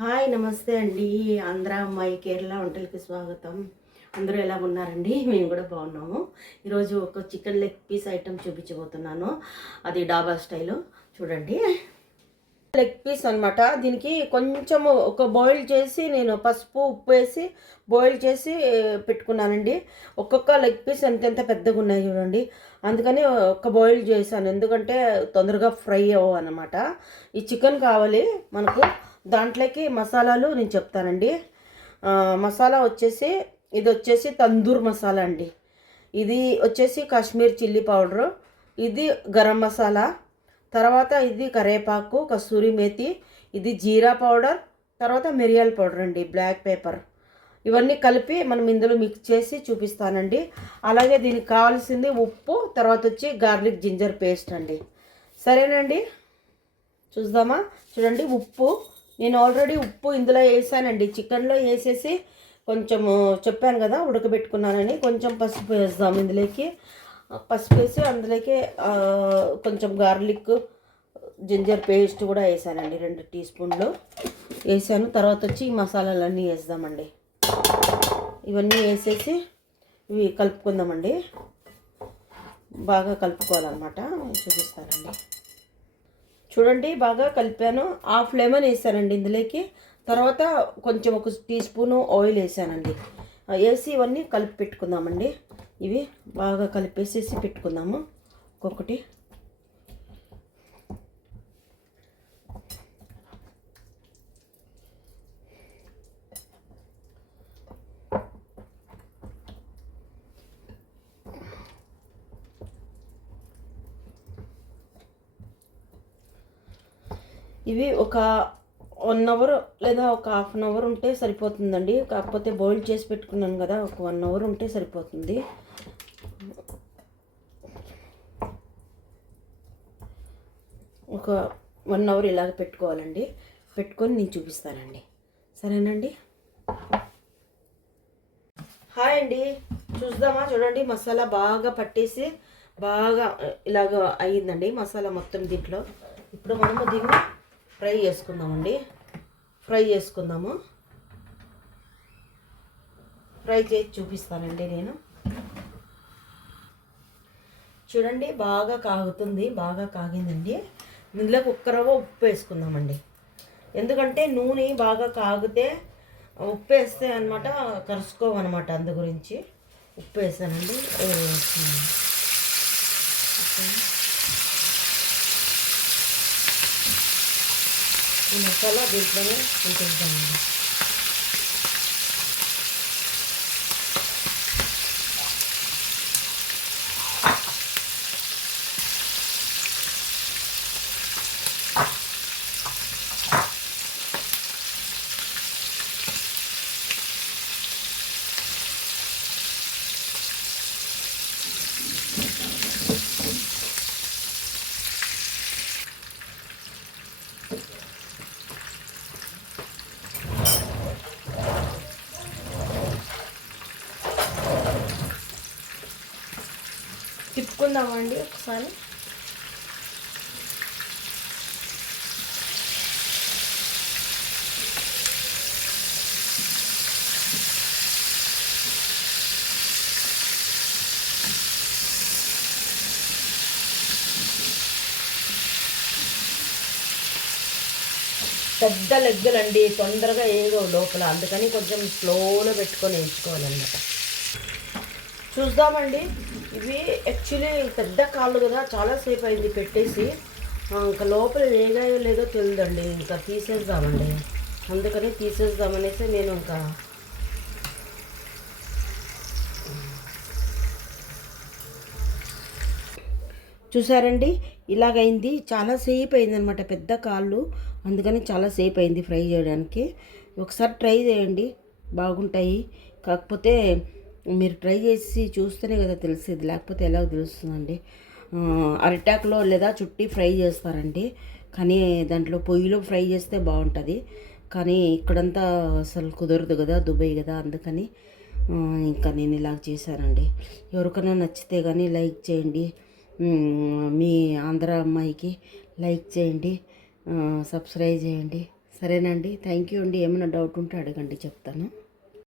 Hi నమస్తే అండి. ఆంధ్ర అమ్మాయి కేరళ వంటలకి స్వాగతం. అందరూ ఎలా ఉన్నారండి? మేము కూడా బాగున్నాము. ఈరోజు ఒక చికెన్ లెగ్ పీస్ ఐటెం చూపించబోతున్నాను. అది డాబా స్టైలు. చూడండి, లెగ్ పీస్ అనమాట. దీనికి కొంచెము ఒక బాయిల్ చేసి నేను పసుపు ఉప్పు వేసి బాయిల్ చేసి పెట్టుకున్నానండి. ఒక్కొక్క లెగ్ పీస్ ఎంతెంత పెద్దగా ఉన్నాయి చూడండి. అందుకని ఒక్క బాయిల్ చేశాను, ఎందుకంటే తొందరగా ఫ్రై అవ్వవు అనమాట. ఈ చికెన్ కావాలి మనకు. దాంట్లోకి మసాలాలు నేను చెప్తానండి. మసాలా వచ్చేసి ఇది వచ్చేసి తందూర్ మసాలా అండి. ఇది వచ్చేసి కాశ్మీర్ చిల్లీ పౌడరు. ఇది గరం మసాలా. తర్వాత ఇది కరేపాకు, కస్తూరి మేతి, ఇది జీరా పౌడర్, తర్వాత మిరియాల పౌడర్ అండి, బ్లాక్ పేపర్. ఇవన్నీ కలిపి మనం ఇందులో మిక్స్ చేసి చూపిస్తానండి. అలాగే దీనికి కావాల్సింది ఉప్పు, తర్వాత వచ్చి గార్లిక్ జింజర్ పేస్ట్ అండి. సరేనండి, చూద్దామా. చూడండి, ఉప్పు నేను ఆల్రెడీ ఉప్పు ఇందులో వేసానండి. చికెన్లో వేసేసి కొంచెము చెప్పాను కదా ఉడకబెట్టుకున్నానని. కొంచెం పసుపు వేద్దాం ఇందులోకి. పసుపు వేసి అందులోకి కొంచెం గార్లిక్ జింజర్ పేస్ట్ కూడా వేసానండి, 2 టీ స్పూన్లు వేసాను. తర్వాత వచ్చి ఈ మసాలాలన్నీ వేద్దామండి. ఇవన్నీ వేసేసి ఇవి కలుపుకుందామండి. బాగా కలుపుకోవాలన్నమాట. చూపిస్తానండి. చూడండి, బాగా కలిపాను. హాఫ్ లెమన్ వేసానండి ఇందులోకి. తర్వాత కొంచెం 1 టీ స్పూను ఆయిల్ వేసానండి. వేసి ఇవన్నీ కలిపి పెట్టుకుందామండి. ఇవి బాగా కలిపేసేసి పెట్టుకుందాము ఒక్కొక్కటి. ఇవి ఒక 1 అవర్ లేదా ఒక హాఫ్ అన్ అవర్ ఉంటే సరిపోతుందండి. కాకపోతే బాయిల్ చేసి పెట్టుకున్నాను కదా, ఒక 1 అవర్ ఉంటే సరిపోతుంది. ఒక 1 అవర్ ఇలాగ పెట్టుకోవాలండి. పెట్టుకొని నేను చూపిస్తానండి. సరేనండి. హాయ్ అండి, చూద్దామా. చూడండి, మసాలా బాగా పట్టేసి బాగా ఇలాగ అయ్యిందండి మసాలా మొత్తం దీంట్లో. ఇప్పుడు మనము దీన్ని ఫ్రై చేసుకుందామండి. ఫ్రై చేసుకుందాము. ఫ్రై చేసి చూపిస్తానండి నేను. చూడండి, బాగా కాగుతుంది, బాగా కాగిందండి. ఇందులోకి 1 రవ్వ ఉప్పు వేసుకుందామండి. ఎందుకంటే నూనె బాగా కాగితే ఉప్పు వేస్తే అనమాట కరుసుకోవన్నమాట. అందు గురించి ఉప్పు వేసానండి. ఈ మసాలా దీంట్లోనే ఉంటుందండి. తిప్పుకుందామండి ఒకసారి. పెద్ద లెగ్గులండి, తొందరగా ఏదో లోపల, అందుకని కొంచెం స్లోలో పెట్టుకొని వేయించుకోవాలన్నమాట. చూద్దామండి. ఇవి యాక్చువల్లీ పెద్ద కాళ్ళు కదా, చాలాసేపు అయింది పెట్టేసి. ఇంకా లోపల వేగాయో లేదో తెలియదండి. ఇంకా తీసేద్దామండి. అందుకని తీసేద్దామనేసి నేను ఇంకా చూసారండి, ఇలాగైంది. చాలాసేపు అయిందనమాట, పెద్ద కాళ్ళు. అందుకని చాలాసేపు అయింది ఫ్రై చేయడానికి. ఒకసారి ట్రై చేయండి, బాగుంటాయి. కాకపోతే మీరు ట్రై చేసి చూస్తేనే కదా తెలిసేది, లేకపోతే ఎలా తెలుస్తుందండి. అరిటాకులో లేదా చుట్టి ఫ్రై చేస్తారండి, కానీ దాంట్లో పొయ్యిలో ఫ్రై చేస్తే బాగుంటుంది. కానీ ఇక్కడంతా అసలు కుదరదు కదా, దుబాయ్ కదా. అందుకని ఇంకా నేను ఇలా చేశానండి. ఎవరికైనా నచ్చితే కానీ లైక్ చేయండి. మీ ఆంధ్ర అమ్మాయికి లైక్ చేయండి, సబ్స్క్రైబ్ చేయండి. సరేనండి, థ్యాంక్ యూ అండి. ఏమైనా డౌట్ ఉంటే అడగండి, చెప్తాను.